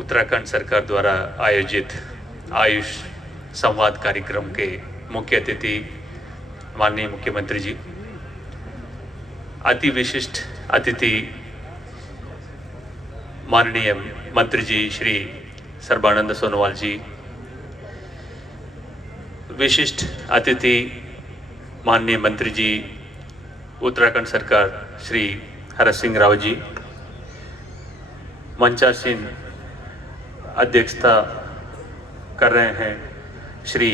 उत्तराखंड सरकार द्वारा आयोजित आयुष संवाद कार्यक्रम के मुख्य अतिथि माननीय मुख्यमंत्री जी, अति विशिष्ट अतिथि माननीय मंत्री जी श्री सर्बानंद सोनोवाल जी, विशिष्ट अतिथि माननीय मंत्री जी उत्तराखंड सरकार श्री हरक सिंह राव जी, मंचासीन अध्यक्षता कर रहे हैं श्री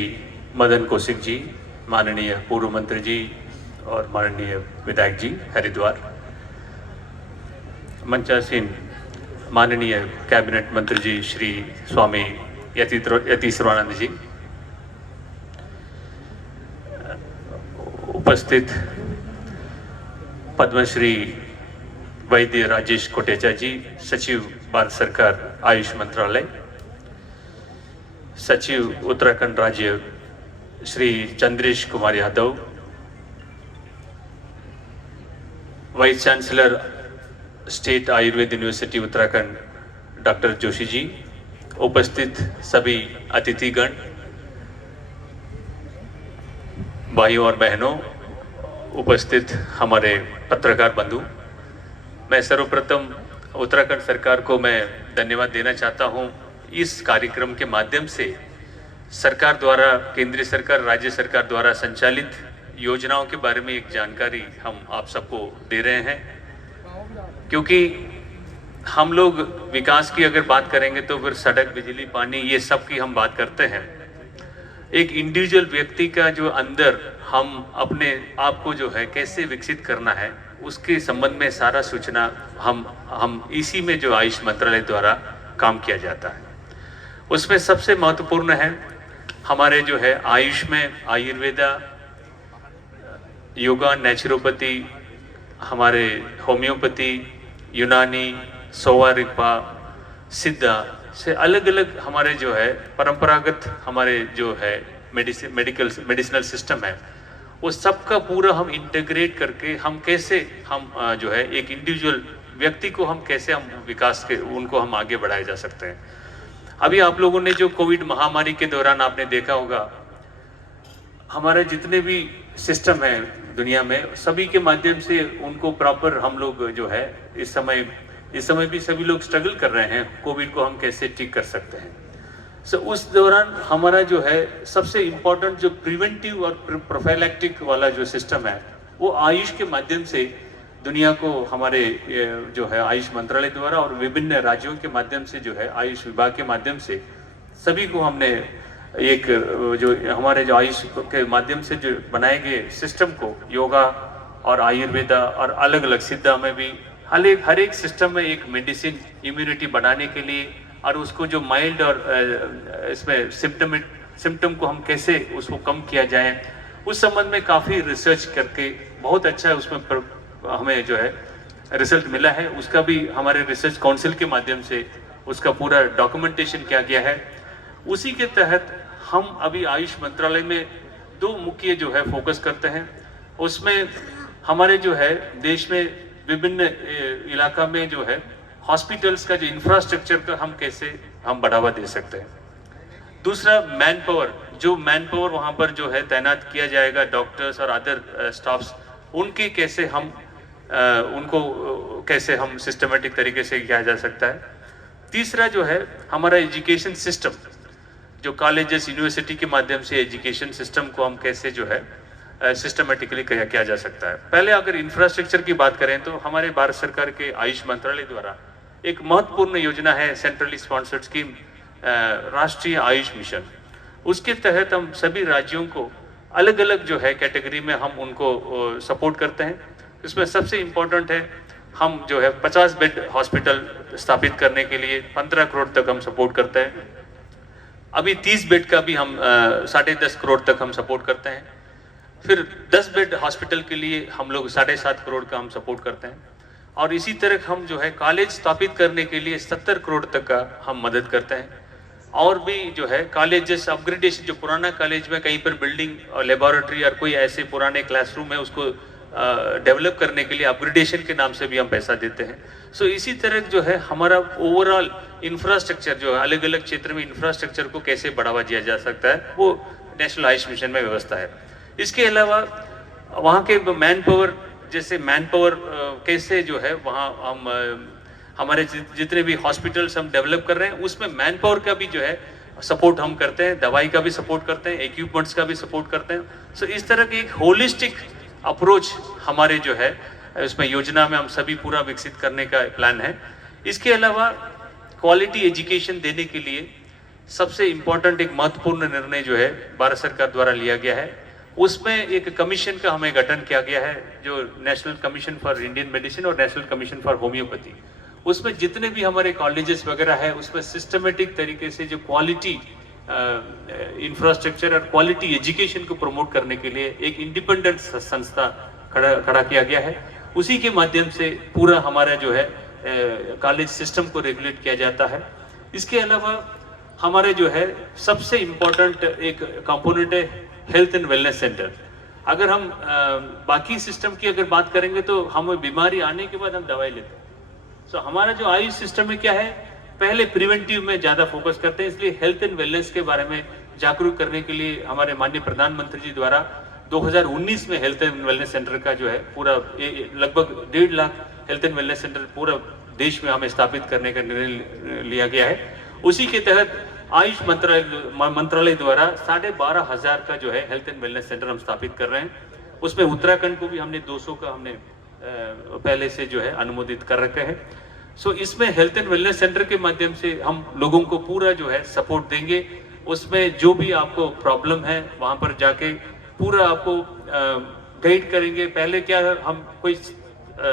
मदन कौशिक जी, माननीय पूर्व मंत्री जी और माननीय विधायक जी हरिद्वार, मंचासीन माननीय कैबिनेट मंत्री जी श्री स्वामी यतीश्वरानंद जी, उपस्थित पद्मश्री वैद्य राजेश कोटेचा जी, सचिव भारत सरकार आयुष मंत्रालय, सचिव उत्तराखंड राज्य Shri Chandresh Kumar Yadav, vice chancellor state Ayurveda university Uttarakhand doctor Joshi ji, उपस्थित सभी अतिथिगण, भाइयों और बहनों, उपस्थित हमारे पत्रकार बंधु, मैं सर्वप्रथम उत्तराखंड सरकार को मैं धन्यवाद देना चाहता हूं। इस कार्यक्रम के माध्यम से सरकार द्वारा, केंद्रीय सरकार, राज्य सरकार द्वारा संचालित योजनाओं के बारे में एक जानकारी हम आप सबको दे रहे हैं, क्योंकि हम लोग विकास की अगर बात करेंगे तो फिर सड़क, बिजली, पानी, ये सब की हम बात करते हैं। एक इंडिविजुअल व्यक्ति का जो अंदर हम अपने आप को जो है कैसे विकसित करना है, उसके संबंध में सारा सूचना हम इसी में जो आयुष मंत्रालय द्वारा काम किया जाता है। उसमें सबसे महत्वपूर्ण है हमारे जो है आयुष में आयुर्वेदा, योगा, नेचुरोपैथी, हमारे होम्योपैथी, यूनानी, सोवा रिग्पा, सिद्धा से अलग अलग हमारे जो है परंपरागत हमारे जो है मेडिसिनल सिस्टम है, वो सबका पूरा हम इंटीग्रेट करके हम कैसे हम जो है एक इंडिविजुअल व्यक्ति को हम कैसे हम विकास के उनको हम आगे बढ़ाए जा सकते हैं। अभी आप लोगों ने जो कोविड महामारी के दौरान आपने देखा होगा, हमारे जितने भी सिस्टम है दुनिया में, सभी के माध्यम से उनको प्रॉपर हम लोग जो है इस समय भी सभी लोग स्ट्रगल कर रहे हैं, कोविड को हम कैसे ठीक कर सकते हैं। सो उस दौरान हमारा जो है सबसे इम्पोर्टेंट जो प्रिवेंटिव और प्रोफाइलैक्टिक वाला जो सिस्टम है, वो आयुष के माध्यम से दुनिया को हमारे जो है आयुष मंत्रालय द्वारा और विभिन्न राज्यों के माध्यम से जो है आयुष विभाग के माध्यम से सभी को हमने एक जो हमारे जो आयुष के माध्यम से जो बनाए गए सिस्टम को योगा और आयुर्वेदा और अलग अलग सिद्धा में भी हर एक सिस्टम में एक मेडिसिन इम्यूनिटी बढ़ाने के लिए और उसको जो माइल्ड और इसमें सिम्टम को हम कैसे उसको कम किया जाए, उस संबंध में काफ़ी रिसर्च करके बहुत अच्छा उसमें हमें जो है रिजल्ट मिला है। उसका भी हमारे रिसर्च काउंसिल के माध्यम से उसका पूरा डॉक्यूमेंटेशन किया गया है। उसी के तहत हम अभी आयुष मंत्रालय में दो मुख्य जो है फोकस करते हैं। उसमें हमारे जो है देश में विभिन्न इलाका में जो है हॉस्पिटल्स का जो इंफ्रास्ट्रक्चर का हम कैसे हम बढ़ावा दे सकते हैं। दूसरा मैन पावर वहाँ पर जो है तैनात किया जाएगा, डॉक्टर्स और अदर स्टाफ्स, उनके कैसे हम उनको कैसे हम सिस्टमेटिक तरीके से किया जा सकता है। तीसरा जो है हमारा एजुकेशन सिस्टम, जो कॉलेजेस, यूनिवर्सिटी के माध्यम से एजुकेशन सिस्टम को हम कैसे जो है सिस्टमेटिकली किया जा सकता है। पहले अगर इंफ्रास्ट्रक्चर की बात करें तो हमारे भारत सरकार के आयुष मंत्रालय द्वारा एक महत्वपूर्ण योजना है, सेंट्रली स्पॉन्सर्ड स्कीम, राष्ट्रीय आयुष मिशन। उसके तहत हम सभी राज्यों को अलग अलग जो है कैटेगरी में हम उनको सपोर्ट करते हैं। इसमें सबसे इम्पोर्टेंट है हम जो है 50 बेड हॉस्पिटल स्थापित करने के लिए 15 करोड़ तक हम सपोर्ट करते हैं। अभी 30 बेड का भी हम 10.5 करोड़ तक हम सपोर्ट करते हैं। फिर 10 बेड हॉस्पिटल के लिए हम लोग 7.5 करोड़ का हम सपोर्ट करते हैं। और इसी तरह हम जो है कॉलेज स्थापित करने के लिए 70 करोड़ तक का हम मदद करते हैं। और भी जो है कॉलेजेस अपग्रेडेशन, जो पुराना कॉलेज में कहीं पर बिल्डिंग और लेबोरेटरी और कोई ऐसे पुराने क्लासरूम है, उसको डेवलप करने के लिए अपग्रेडेशन के नाम से भी हम पैसा देते हैं। सो इसी तरह जो है हमारा ओवरऑल इंफ्रास्ट्रक्चर जो है, अलग अलग क्षेत्र में इंफ्रास्ट्रक्चर को कैसे बढ़ावा दिया जा सकता है, वो नेशनल आयुष मिशन में व्यवस्था है। इसके अलावा वहाँ के मैन पावर, जैसे मैन पावर कैसे जो है वहाँ हम हमारे जितने भी हॉस्पिटल्स हम डेवलप कर रहे हैं उसमें मैन पावर का भी जो है सपोर्ट हम करते हैं, दवाई का भी सपोर्ट करते हैं, इक्विपमेंट्स का भी सपोर्ट करते हैं। सो इस तरह की एक होलिस्टिक अप्रोच हमारे जो है उसमें योजना में हम सभी पूरा विकसित करने का प्लान है। इसके अलावा क्वालिटी एजुकेशन देने के लिए सबसे इम्पोर्टेंट एक महत्वपूर्ण निर्णय जो है भारत सरकार द्वारा लिया गया है, उसमें एक कमीशन का हमें गठन किया गया है, जो national commission for Indian medicine और नेशनल कमीशन फॉर होम्योपैथी। उसमें जितने भी हमारे कॉलेजेस वगैरह है उसमें सिस्टमेटिक तरीके से जो क्वालिटी इंफ्रास्ट्रक्चर और क्वालिटी एजुकेशन को प्रमोट करने के लिए एक इंडिपेंडेंट संस्था खड़ा किया गया है। उसी के माध्यम से पूरा हमारा जो है कॉलेज सिस्टम को रेगुलेट किया जाता है। इसके अलावा हमारे जो है सबसे इम्पोर्टेंट एक कंपोनेंट है हेल्थ एंड वेलनेस सेंटर। अगर हम बाकी सिस्टम की अगर बात करेंगे तो हमें बीमारी आने के बाद हम दवाई लेते हैं। सो हमारा जो आयुष सिस्टम में क्या है, पहले प्रिवेंटिव में ज़्यादा फोकस करते हैं, इसलिए हेल्थ एंड वेलनेस के बारे में जागरूक करने के लिए हमारे माननीय प्रधानमंत्री जी द्वारा 2019 में हेल्थ एंड वेलनेस सेंटर का जो है पूरा लगभग 1.5 lakh health and wellness centre पूरा देश में हमें स्थापित करने का निर्णय लिया गया है। उसी के तहत आयुष मंत्रालय द्वारा 12,500 का जो है हेल्थ एंड वेलनेस सेंटर हम स्थापित कर रहे हैं। उसमें उत्तराखंड को भी हमने 200 का हमने पहले से जो है अनुमोदित कर रखे हैं। सो इसमें हेल्थ एंड वेलनेस सेंटर के माध्यम से हम लोगों को पूरा जो है सपोर्ट देंगे। उसमें जो भी आपको प्रॉब्लम है वहाँ पर जाके पूरा आपको गाइड करेंगे। पहले क्या है, हम कोई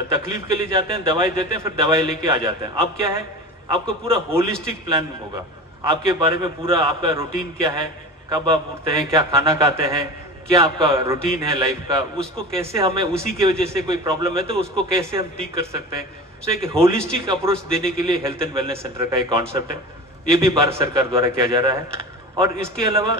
तकलीफ के लिए जाते हैं, दवाई देते हैं, फिर दवाई लेके आ जाते हैं। अब क्या है, आपको पूरा होलिस्टिक प्लान होगा, आपके बारे में पूरा आपका रूटीन क्या है, कब आप उठते हैं, क्या खाना खाते हैं, क्या आपका रूटीन है लाइफ का, उसको कैसे हमें उसी की वजह से कोई प्रॉब्लम है तो उसको कैसे हम ठीक कर सकते हैं। सो एक होलिस्टिक अप्रोच देने के लिए हेल्थ एंड वेलनेस सेंटर का एक कॉन्सेप्ट है, ये भी भारत सरकार द्वारा किया जा रहा है। और इसके अलावा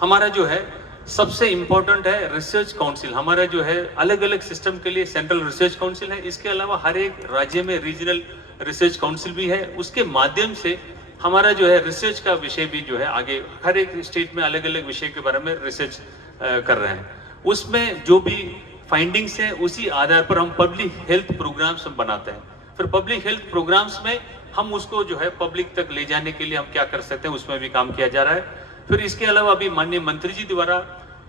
हमारा जो है सबसे इम्पोर्टेंट है रिसर्च काउंसिल। हमारा जो है अलग अलग सिस्टम के लिए सेंट्रल रिसर्च काउंसिल है, इसके अलावा हर एक राज्य में रीजनल रिसर्च काउंसिल भी है। उसके माध्यम से हमारा जो है रिसर्च का विषय भी जो है आगे हर एक स्टेट में अलग अलग विषय के बारे में रिसर्च कर रहे हैं। उसमें जो भी फाइंडिंग्स हैं उसी आधार पर हम पब्लिक हेल्थ प्रोग्राम्स हम बनाते हैं। फिर पब्लिक हेल्थ प्रोग्राम्स में हम उसको जो है पब्लिक तक ले जाने के लिए हम क्या कर सकते हैं, उसमें भी काम किया जा रहा है। फिर इसके अलावा अभी माननीय मंत्री जी द्वारा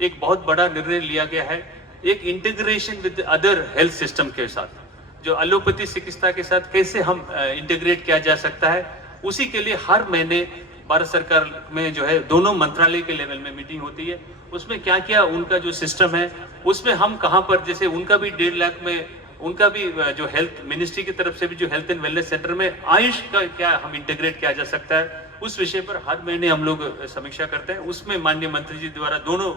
एक बहुत बड़ा निर्णय लिया गया है, एक integration with other health system के साथ, जो एलोपैथी चिकित्सा के साथ कैसे हम इंटीग्रेट किया जा सकता है। उसी के लिए हर महीने भारत सरकार में जो है दोनों मंत्रालय के लेवल में मीटिंग होती है। उसमें क्या क्या उनका जो सिस्टम है उसमें हम कहाँ पर, जैसे उनका भी 1.5 लाख में उनका भी जो हेल्थ मिनिस्ट्री की तरफ से भी जो हेल्थ एंड वेलनेस सेंटर में आयुष का क्या हम इंटीग्रेट किया जा सकता है, उस विषय पर हर महीने हम लोग समीक्षा करते हैं। उसमें माननीय मंत्री जी द्वारा दोनों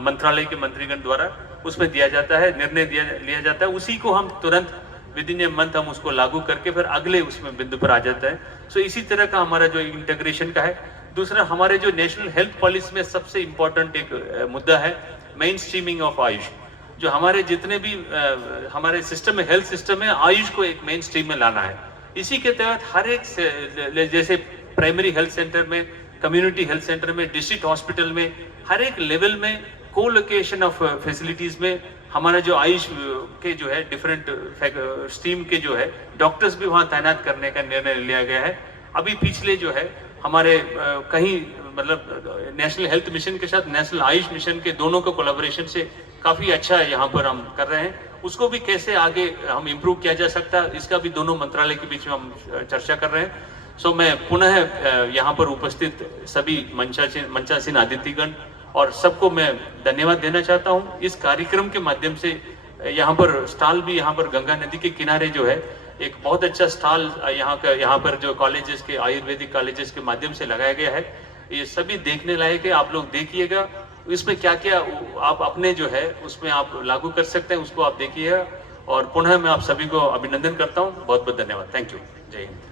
मंत्रालय के मंत्रीगण द्वारा उसमें दिया जाता है, निर्णय लिया जाता है। उसी को हम तुरंत विद इन ए मंथ हम उसको लागू करके फिर अगले उसमें बिंदु पर आ जाता है। सो इसी तरह का हमारा जो इंटीग्रेशन का है। दूसरा, हमारे जो नेशनल हेल्थ पॉलिसी में सबसे इम्पोर्टेंट एक मुद्दा है मेन स्ट्रीमिंग ऑफ आयुष। जो हमारे जितने भी हमारे सिस्टम में, हेल्थ सिस्टम में आयुष को एक मेन स्ट्रीम में लाना है। इसी के तहत हर एक जैसे प्राइमरी हेल्थ सेंटर में, कम्युनिटी हेल्थ सेंटर में, डिस्ट्रिक्ट हॉस्पिटल में, हर एक लेवल में को लोकेशन ऑफ फैसिलिटीज में हमारा जो आयुष के जो है डिफरेंट स्ट्रीम के जो है डॉक्टर्स भी वहाँ तैनात करने का निर्णय लिया गया है। अभी पिछले जो है हमारे कहीं मतलब नेशनल हेल्थ मिशन के साथ नेशनल आयुष मिशन के दोनों को कोलैबोरेशन से काफ़ी अच्छा यहाँ पर हम कर रहे हैं। उसको भी कैसे आगे हम इम्प्रूव किया जा सकता है, इसका भी दोनों मंत्रालय के बीच में हम चर्चा कर रहे हैं। सो मैं पुनः यहाँ पर उपस्थित सभी मंचासीन आदित्यगण और सबको मैं धन्यवाद देना चाहता हूँ। इस कार्यक्रम के माध्यम से यहाँ पर स्टॉल भी, यहाँ पर गंगा नदी के किनारे जो है एक बहुत अच्छा स्टॉल यहाँ पर जो कॉलेजेस के, आयुर्वेदिक कॉलेजेस के माध्यम से लगाया गया है। ये सभी देखने लायक है, आप लोग देखिएगा। इसमें क्या क्या आप अपने जो है उसमें आप लागू कर सकते हैं, उसको आप देखिएगा। और पुनः मैं आप सभी को अभिनंदन करता हूँ। बहुत बहुत धन्यवाद। Thank you. जय हिंद।